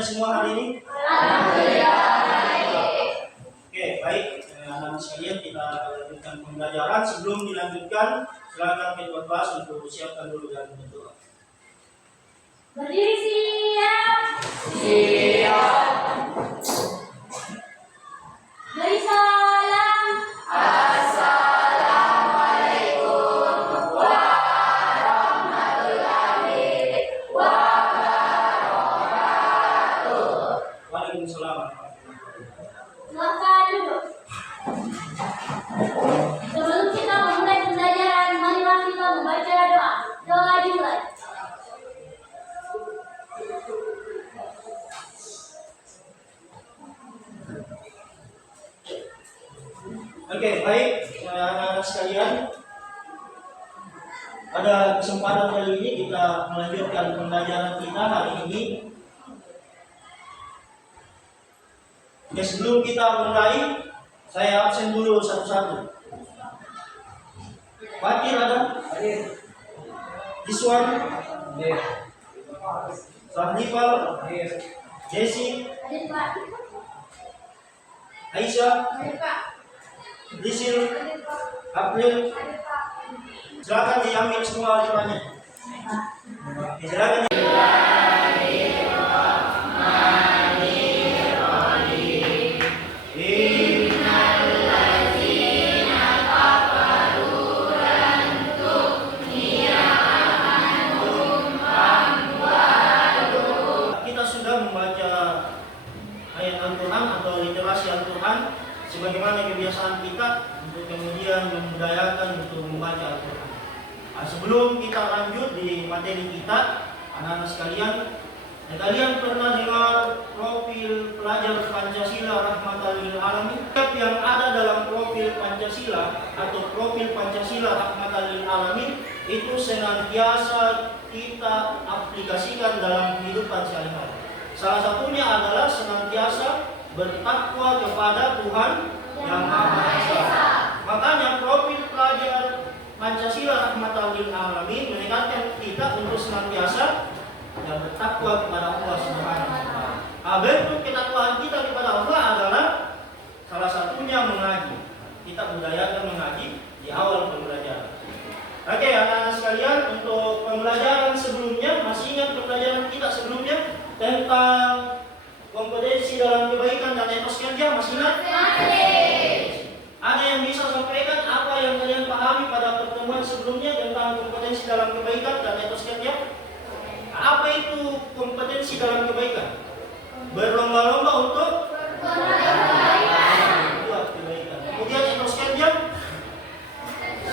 semuanya semua hari ini? Alhamdulillah. Oke, baik. Anak-anak sekalian, kita lanjutkan pembelajaran. Sebelum dilanjutkan, silakan kedua kelas untuk siapkan dulu dan berdoa. Berdiri siap. Siap. Beri salam. Assalamualaikum warahmatullahi wabarakatuh. Waalaikumsalam. Silakan duduk. Sebelum kita memulai pembelajaran, marilah kita membaca doa. Doa dimulai. Oke, baik. Anak-anak sekalian, pada kesempatan kali ini kita melanjutkan pembelajaran kita hari ini. Oke, sebelum kita mulai, saya absen dulu satu-satu. Fakir ada? Iswan? Sahnifal? Jesse? Hadir Pak. Aisyah? Hadir Pak. Lisil? Hadir Pak. April? Hadir Pak. Silakan diambil semua aturannya. Silakan. Kita sudah membaca ayat Al-Quran atau literasi Al-Quran sebagaimana kebiasaan kita untuk kemudian membudayakan untuk membaca Al-Quran. Nah, sebelum kita lanjut di materi kita, anak-anak sekalian, kalian pernah dengar profil pelajar Pancasila Rahmatan lil Alamin? Setiap yang ada dalam profil Pancasila atau profil Pancasila Rahmatan lil Alamin itu senantiasa kita aplikasikan dalam kehidupan sehari-hari. Salah satunya adalah senantiasa bertakwa kepada Tuhan Yang Maha Esa. Makanya profil pelajar Pancasila Rahmatan lil Alamin mengingatkan kita untuk senantiasa dan bertakwa kepada Allah Subhanahu wa taala. Bentuk ketakwaan kita kepada Allah adalah salah satunya mengaji. Kita budayakan mengaji di awal pembelajaran. Oke, anak-anak sekalian, untuk pembelajaran sebelumnya, masih ingat pembelajaran kita sebelumnya tentang kompetensi dalam kebaikan dan etos kerja, masih ingat? Ada yang bisa sampaikan apa yang kalian pahami pada pertemuan sebelumnya tentang kompetensi dalam kebaikan dan etos kerja? Apa itu kompetensi dalam kebaikan? Berlomba-lomba untuk buat kebaikan. Kemudian etos kerja,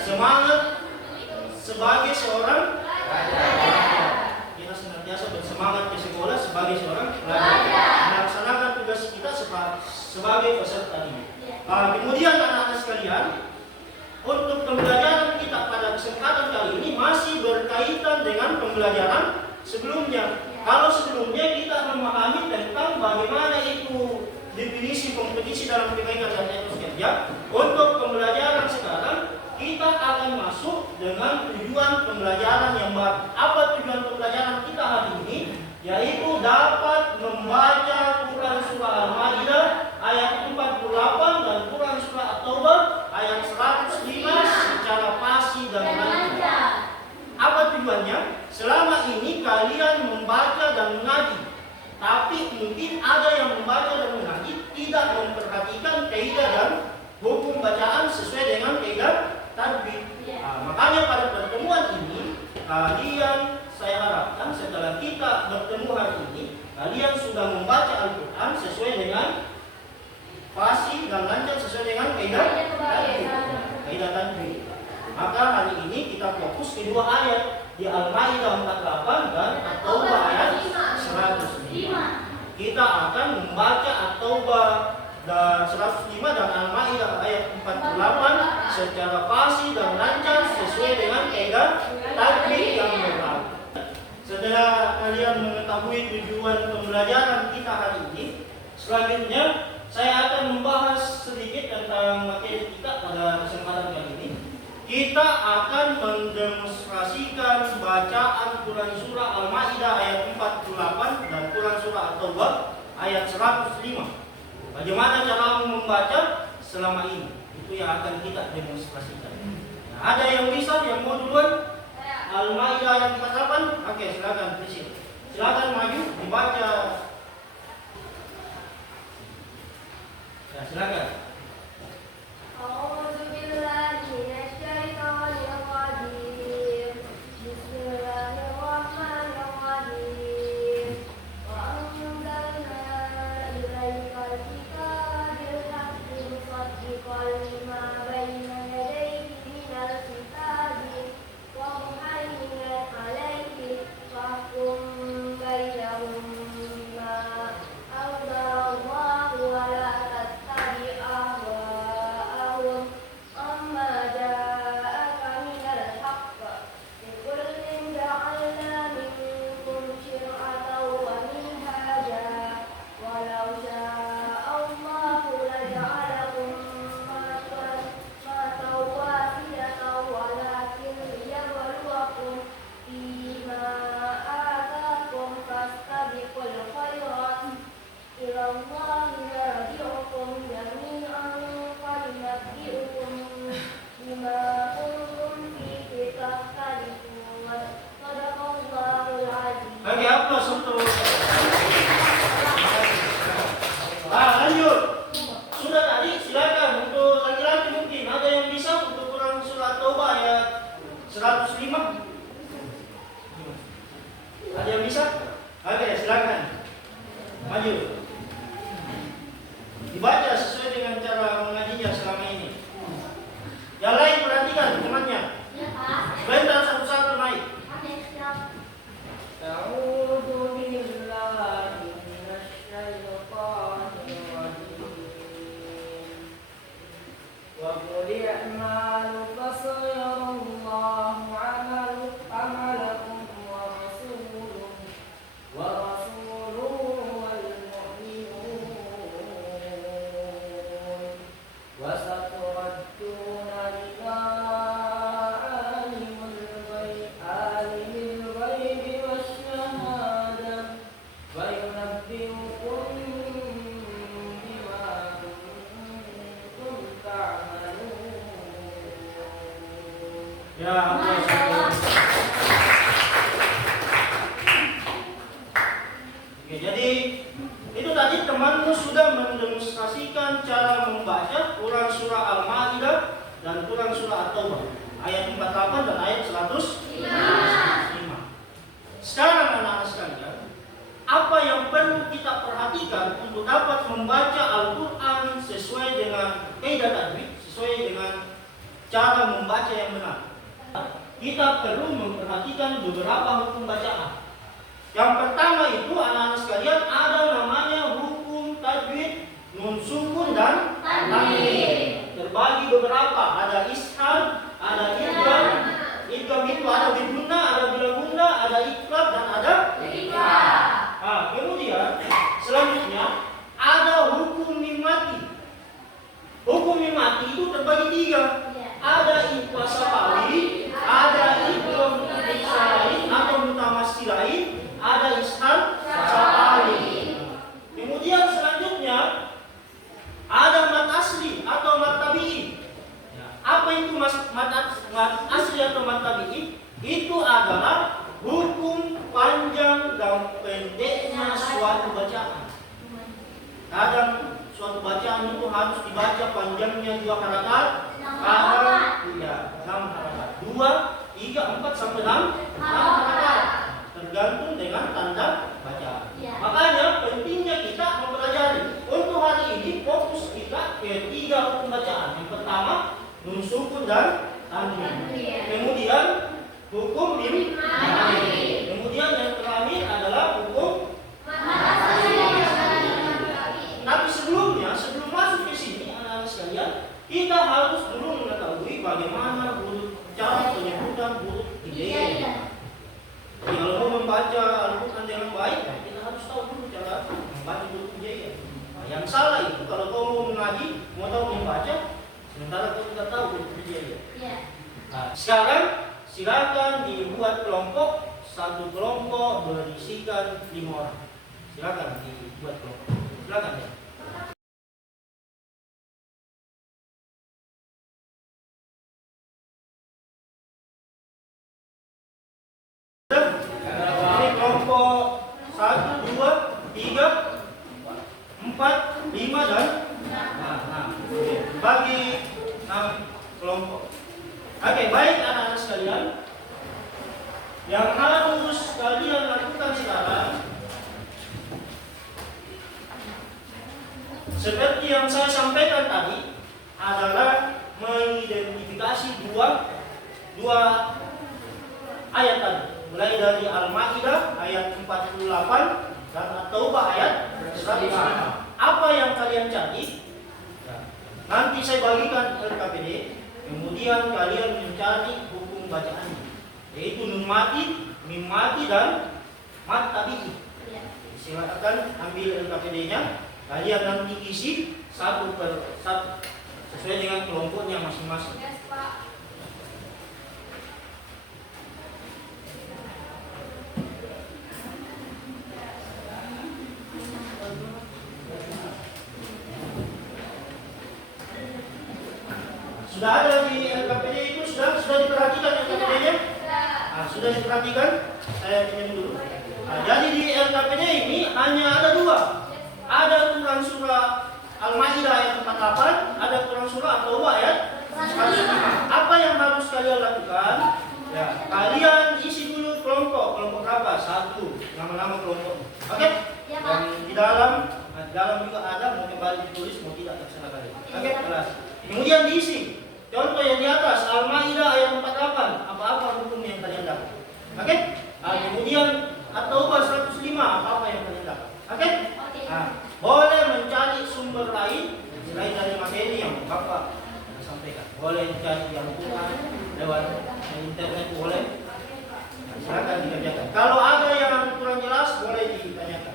semangat sebagai seorang pelajar. Kita senantiasa bersemangat ke sekolah sebagai seorang pelajar, melaksanakan tugas kita sebagai peserta didik. Kemudian anak-anak sekalian, untuk pembelajaran kita pada kesempatan kali ini masih berkaitan dengan pembelajaran sebelumnya. Kalau sebelumnya kita memahami tentang bagaimana itu definisi kompetisi dalam kebaikan dan etos kerja, untuk pembelajaran sekarang kita akan masuk dengan tujuan pembelajaran yang baru. Apa tujuan pembelajaran kita hari ini? Yaitu dapat membaca Quran Surah Al-Ma'idah ayat 48 dan Quran Surah At-Taubah ayat 105 secara fasih dan lancar. Apa tujuannya? Selama ini kalian membaca dan mengaji, tapi mungkin ada yang membaca dan mengaji tidak memperhatikan kaidah dan hukum bacaan sesuai dengan kaidah tajwid. Makanya pada pertemuan ini kalian, saya harapkan setelah kita bertemu hari ini, kalian sudah membaca Al-Quran sesuai dengan fasih dan lancar sesuai dengan kaidah tajwid. Maka hari ini kita fokus kedua ayat di Al-Ma'idah 48 dan At-Taubah ayat 105. Kita akan membaca At-Taubah dan 105 dan Al-Ma'idah ayat 48 secara fasih dan lancar sesuai dengan kaidah tajwid yang berlaku. Setelah kalian mengetahui tujuan pembelajaran kita hari ini, selanjutnya saya akan membahas sedikit tentang materi kita pada kesempatan kali ini. Kita akan mendemonstrasikan bacaan Quran Surah Al-Ma'idah ayat 48 dan Quran Surah At-Taubah ayat 105. Bagaimana cara membaca selama ini? Itu yang akan kita demonstrasikan. Nah, ada yang bisa, yang mau duluan? Al-Maidah ayat 48. Oke, silakan Priscil. Silakan maju dibaca. Ya, silakan. أعوذ بالله من الشيطان الرجيم بسم الله الرحمن الرحيم وأنزلنا إليك الكتاب بالحق مصدقا لما بين يديه من الكتاب ومهيمنا عليه فاحكم بينهم بما أنزل الله ولا تتبع أهواءهم عما جاءك من الحق لكل جعلنا منكم شرعة ومنهاجا ولو شاء الله لجعلكم أمة واحدة ولكن ليبلوكم فيما آتاكم فاستبقوا الخيرات إلى الله مرجعكم جميعا فينبئكم بما كنتم فيه تختلفون صدق الله العظيم. Bagi aplaus untuk lanjut. Sudah tadi, silakan untuk laki-laki mungkin ada yang bisa untuk Quran surat Taubah ayat 105. Ada yang bisa? Oke, silakan. Maju. Dibaca sesuai dengan cara mengajinya selama ini. Yang lain perhatikan temannya. Ya, Pak. Sebentar satu-satu naik. Oke, siap. أعوذ بالله من الشيطان الرجيم وقل اعملوا فسيرى الله عملكم ورسوله والمؤمنون وستردون إلى عالم الغيب والشهادة فينبئكم بما كنتم تعملون. Ya, Masya Allah. Oke, jadi itu tadi temanmu sudah mendemonstrasikan cara membaca Quran surah Al-Maidah dan Quran surah At-Taubah ayat 48 dan ayat 105. Sekarang anak-anak sekalian, apa yang perlu kita perhatikan untuk dapat membaca Al-Quran sesuai dengan kaidah tajwid, sesuai dengan cara membaca yang benar? Kita perlu memperhatikan beberapa hukum bacaan. Yang pertama itu anak-anak sekalian ada namanya hukum tajwid, nun sukun dan tanwin. Terbagi beberapa, ada ishal, ada idgham. Idgham itu ada bidunna, ada bila gunda, ada iqlab dan ada iqlab. Nah, kemudian selanjutnya ada hukum mim mati. Hukum mim mati itu terbagi tiga. Ada ikhlas sapawi, ada idgham mutasyabih atau mutamassilain, ada ishal sapawi. Kemudian selanjutnya ada mat asli atau mat tabi'i. Apa itu mat asli atau mat tabi'i? Itu adalah hukum panjang dan pendeknya suatu bacaan. Kadang suatu bacaan itu harus dibaca panjangnya 2 harakat, kadang 6 harakat. 2, 3, 4 sampai 6 harakat. Tergantung dengan tanda baca. Makanya pentingnya kita mempelajari. Untuk hari ini fokus kita ke 3 hukum bacaan. Yang pertama nun sukun dan tanwin. Kemudian hukum mim mati. Kemudian yang terakhir adalah hukum tapi sebelum masuk ke sini anak-anak sekalian, kita harus dulu mengetahui bagaimana cara penyebutan huruf hijaiyah. Jadi kalau mau membaca Al-Quran dengan baik, kita harus tahu dulu cara membaca huruf hijaiyah. Nah, yang salah itu kalau kau mau mengaji, mau tahu membaca, sementara kau tidak tahu huruf hijaiyah. Nah, sekarang silakan dibuat kelompok. Satu kelompok berisikan 5 orang. Silakan dibuat kelompok. Silakan ya. Ini kelompok 1, 2, 3, 4, 5 dan 6. Bagi 6 kelompok. Oke, baik anak-anak sekalian. Yang harus kalian lakukan sekarang, seperti yang saya sampaikan tadi, adalah mengidentifikasi dua ayat tadi. Mulai dari Al-Maidah ayat 48 dan At-Taubah ayat 105. Apa yang kalian cari? Nanti saya bagikan LKPD, kemudian kalian mencari hukum bacaannya, yaitu nun mati, mim mati dan mat tabi'i. Silakan ambil LKPD-nya, kalian nanti isi satu per satu sesuai dengan kelompoknya masing-masing. Yes, Pak. Sudah ada di LKPD itu, sudah diperhatikan LKPD-nya? Sudah diperhatikan? Saya pinjam dulu. Jadi di LKPD ini hanya ada dua. Ada Quran surah Al-Maidah ayat 48, ada Quran surah At-Taubah ayat 105. Apa yang harus kalian lakukan? Ya, kalian isi dulu kelompok berapa? 1, nama-nama kelompok. Oke? Ya, Pak. Dan di dalam juga ada, mau kembali ditulis, mau tidak terserah kalian. Oke, kelas. Kemudian diisi. Contoh yang di atas, Al-Maidah ayat 48, apa-apa hukum yang kalian dapat. Oke? Kemudian At-Taubah 105, apa-apa yang kalian dapat. Oke? Boleh mencari sumber lain selain dari materi yang Bapak sampaikan. Boleh mencari yang Quran lewat internet, boleh. Silakan dikerjakan. Kalau ada yang kurang jelas, boleh ditanyakan.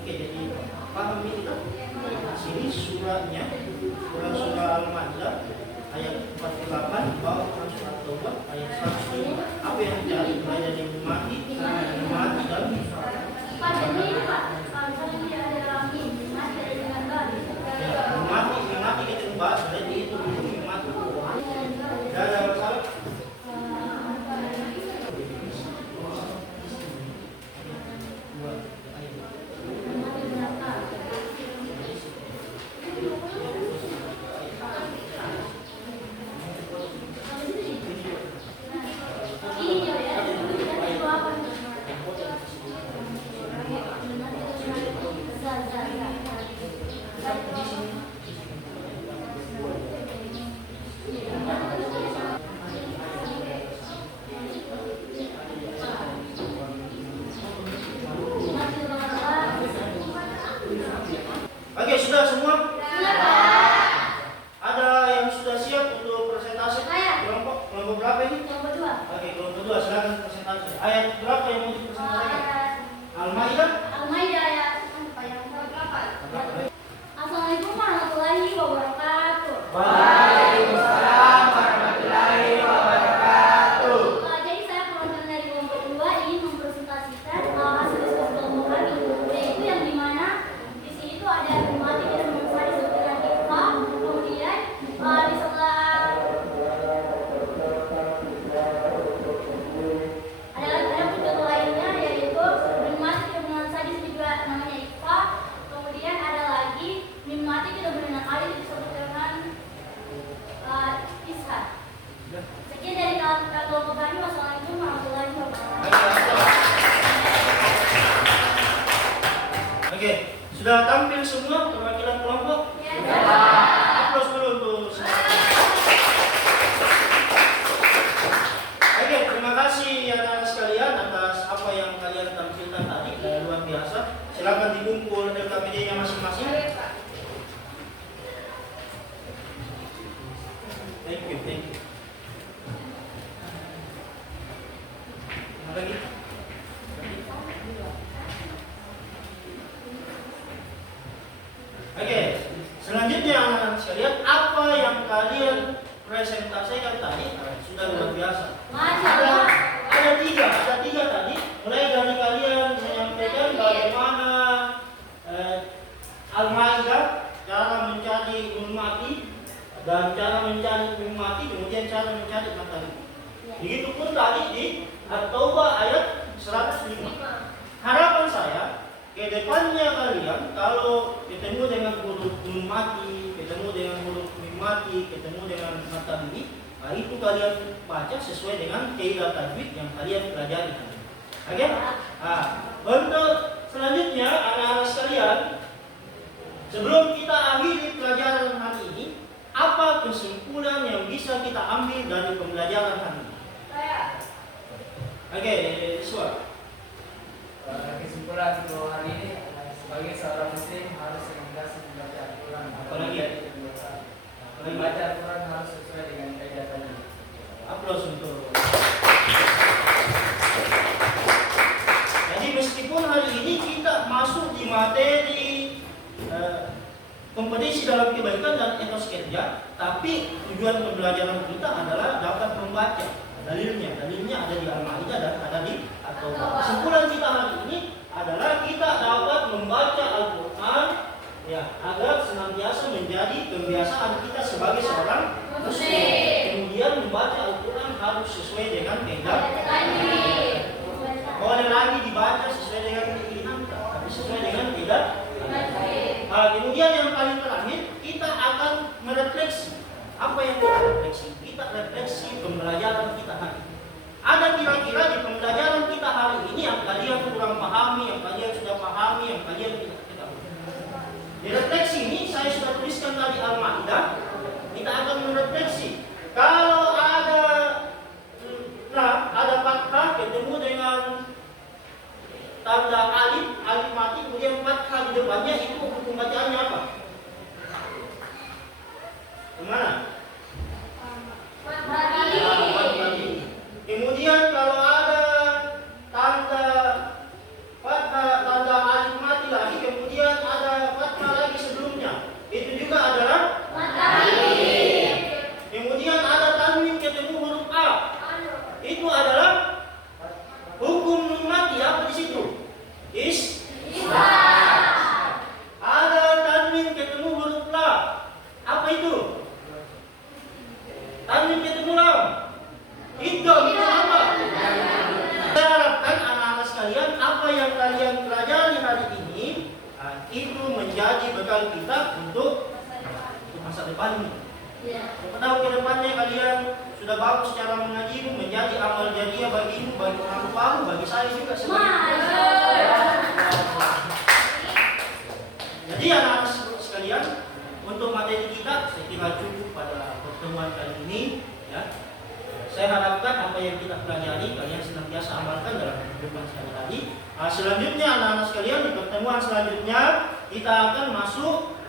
Oke, jadi paham ini kita? Sini suratnya, Quran surah Al-Maidah ayat 48, bawah Quran surah At-Taubah ayat 105. Apa yang dicari? Mulai dari mati dan Pak, jadi ini Pak, kalau misalnya ini ada lagi, mati ada dengan baru. mati kita membahas, jadi itu dulu mati. Tidak ada masalah. Oke, sudah semua? Ada yang sudah siap untuk presentasi? Kelompok berapa ini? Yang kedua. Oke, kelompok 2, silakan presentasi. Ayat berapa yang mau dipresentasikan? Al-Maidah? Al-Maidah ayat apa yang berapa? Assalamualaikum warahmatullahi wabarakatuh. Waalaikumsalam warahmatullahi wabarakatuh. Jadi saya perwakilan dari kelompok 2 ingin mempresentasikan hasil diskusi kelompok kami, yaitu yang dimana di sini tuh ada mati dan mengusai sebutan IFA, kemudian di sebelah ada pun contoh lainnya yaitu mati tidak mengusai di sini juga namanya IFA, kemudian ada lagi mim mati tidak dengan alif disebut dengan ishak. Sekian dari kelompok kami. Wassalamualaikum warahmatullahi wabarakatuh. Oke, sudah tampil semua perwakilan kelompok? Aplaus dulu untuk semua. Oke, terima kasih anak-anak sekalian atas apa yang kalian tampilkan tadi, luar biasa. Silakan dikumpul LKPD-nya masing-masing. Thank you. Apa lagi? Oke, selanjutnya anak-anak sekalian, apa yang kalian presentasikan tadi sudah luar biasa. Maja. Ada tiga tadi. Mulai dari kalian menyampaikan bagaimana Al-Maidah, cara mencari gunung mati dan cara mencari gunung mati, kemudian cara mencari matahari. Begitupun tadi di At-Taubah ayat 105. Harapan saya ke depannya kalian kalau ketemu dengan huruf gunung mati, ketemu dengan huruf mim mati, ketemu dengan matahari, nah itu kalian baca sesuai dengan kaidah tajwid yang kalian pelajari. Oke? Nah, untuk selanjutnya anak-anak sekalian, sebelum kita akhiri pelajaran hari ini, apa kesimpulan yang bisa kita ambil dari pembelajaran hari ini? Oke, Iswa. Kesimpulan untuk hari ini, sebagai seorang muslim harus senantiasa membaca Al-Quran. Apalagi? Membaca Al-Quran harus sesuai dengan kaidah tadi. Aplaus untuk. Jadi meskipun hari ini kita masuk di materi kompetisi dalam kebaikan dan etos kerja, tapi tujuan pembelajaran kita adalah dapat membaca. Dalilnya ada di Al-Maidah dan ada di At-Taubah. Kesimpulan kita hari ini adalah kita dapat membaca Al-Quran ya, agar senantiasa menjadi kebiasaan kita sebagai seorang muslim. Kemudian membaca Al-Quran harus sesuai dengan kaidah. Boleh lagi dibaca sesuai dengan keinginan kita, tapi sesuai dengan kaidah. Kemudian yang paling terakhir, kita akan merefleksi. Apa yang kita refleksi? Kita refleksi pembelajaran kita hari ini. Ada kira-kira di pembelajaran kita hari ini yang kalian kurang pahami, yang kalian sudah pahami, yang kalian tidak ketahui. Di refleksi ini saya sudah tuliskan tadi Al-Maidah. Kita akan merefleksi. Kalau ada fathah ketemu dengan tanda alif mati, kemudian fathah di depannya, itu hukum bacaannya apa? Kemana? Mati. Kemudian kalau ada tanda fathah, tanda alif mati lagi, kemudian ada fathah lagi sebelumnya, itu juga adalah mati. Kemudian ada tanwin ketemu huruf A, itu adalah hukum nun mati. Apa di situ? Ada tanwin ketemu huruf la, apa itu? Tanwin ketemu lam, itu apa? Saya harapkan anak-anak sekalian, apa yang kalian pelajari hari ini itu menjadi bekal kita untuk masa depan. Siapa tahu ke depannya kalian sudah bagus cara mengajimu, menjadi amal jariah bagimu, bagi orang tuamu, bagi saya juga sebagai. Jadi anak-anak sekalian, untuk materi kita saya kira cukup pada pertemuan kali ini ya. Saya harapkan apa yang kita pelajari kalian senantiasa amalkan dalam kehidupan sehari-hari. Selanjutnya anak-anak sekalian, di pertemuan selanjutnya kita akan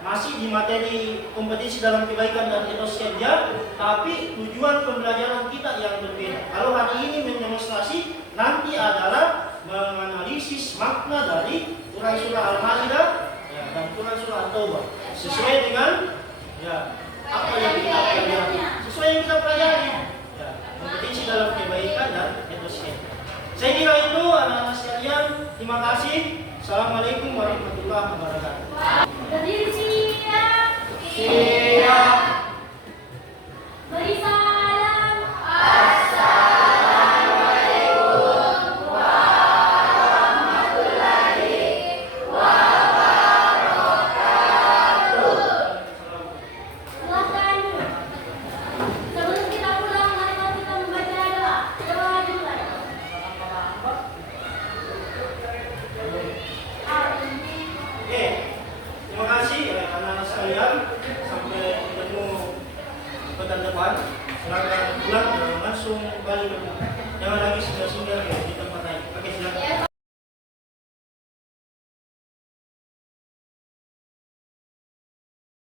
masih di materi kompetisi dalam kebaikan dan etos kerja, tapi tujuan pembelajaran kita yang berbeda. Kalau hari ini mendemonstrasi, nanti adalah menganalisis makna dari Quran surah Al-Maidah ya, dan Quran surah At-Taubah sesuai dengan ya, apa yang kita pelajari, sesuai yang kita pelajari ya, kompetisi dalam kebaikan dan etos kerja. Saya kira itu anak-anak sekalian. Terima kasih. Assalamualaikum warahmatullahi wabarakatuh. Berdiri siap. Siap. Beri salam. Silahkan. Sebelum kita pulang, mari kita membaca doa. Doa dimulai. Oke, terima kasih anak-anak sekalian. Sampai ketemu pekan depan. Silakan pulang dan langsung balik. Jangan lagi singgah-singgah di tempat lain. Oke, silakan.